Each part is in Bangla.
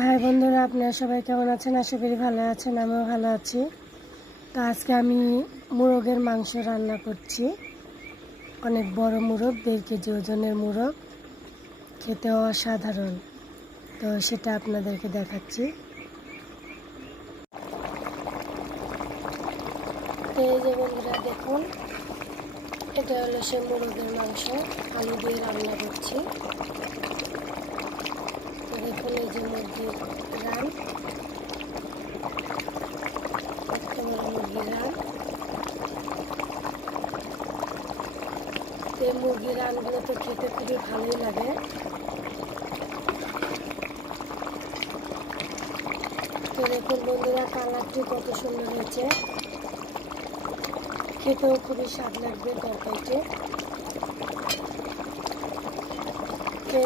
হাই বন্ধুরা, আপনারা সবাই কেমন আছেন? আশা করি ভালো আছেন, আমিও ভালো আছি। তো আজকে আমি মোরগের মাংস রান্না করছি। অনেক বড় মোরগ, 1.5 কেজি ওজনের মোরগ, খেতে অসাধারণ। তো সেটা আপনাদেরকে দেখাচ্ছি। তো এই যে বন্ধুরা দেখুন, এটা হলো সে মোরগের মাংস, আলু দিয়ে রান্না করছি। তো দেখুন এই যে মুরগির রান, মুরগির রান। এই মুরগির রানগুলো তো খেতে খুবই ভালোই লাগে। তো দেখুন বন্ধুরা, কালারটি কত সুন্দর হয়েছে, খেতেও খুবই স্বাদ লাগবে তরকারিতে। তো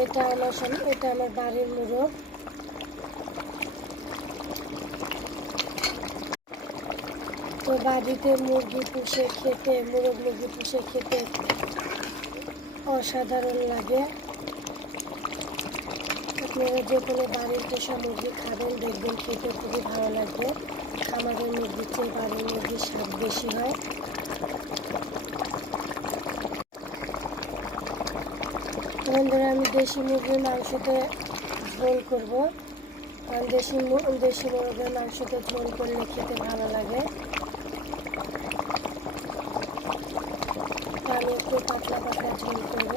এটা আমার বাড়ির মোরগ। তো বাড়িতে মুরগি পুষে খেতে, মুরগি পুষে খেতে অসাধারণ লাগে। আপনারা যে কোনো বাড়ির পোষা মুরগি খাবেন, দেখবেন খেতে খুবই ভালো লাগবে। খামারের মুরগির চেয়ে বাড়ির মুরগির স্বাদ বেশি হয়। বন্ধুরা, আমি দেশি মুরগির মাংসতে ঝোল করব, কারণ দেশি মুরগির মাংসতে ঝোল করলে খেতে ভালো লাগে। তো আমি একটু পাতলা পাতলা ঝোল করব।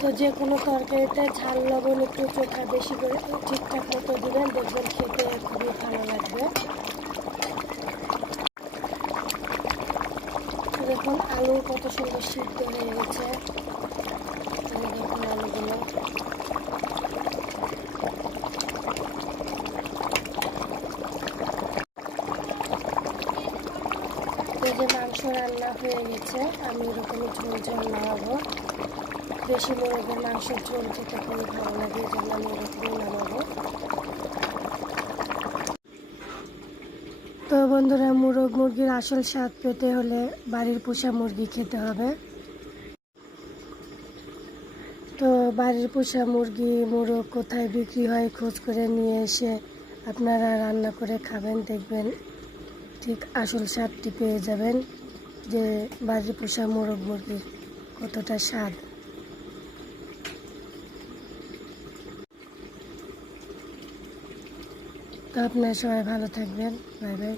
তো যে কোনো তরকারিতে ঝাল লবণ একটু চোখা বেশি করে ঠিকঠাক মতো দিবেন, দেখবেন খেতে খুবই ভালো লাগবে। দেখুন আলু কত সুন্দর সিদ্ধ হয়ে গেছে। দেখুন আলুগুলো এই যে মাংস রান্না হয়ে গেছে, আমি এরকমই ঝোল ঝোল নামাবো। দেশি মুরগির মাংসের ঝোল খেতে খুবই ভালো লাগে, এই জন্য আমি এরকমই নামাবো। তো বন্ধুরা, মুরগির আসল স্বাদ পেতে হলে বাড়ির পোষা মুরগি খেতে হবে। তো বাড়ির পোষা মোরগ কোথায় বিক্রি হয় খোঁজ করে নিয়ে এসে আপনারা রান্না করে খাবেন, দেখবেন ঠিক আসল স্বাদটি পেয়ে যাবেন, যে বাড়ির পোষা মুরগির কতটা স্বাদ। তো আপনারা সবাই ভালো থাকবেন। Bye bye.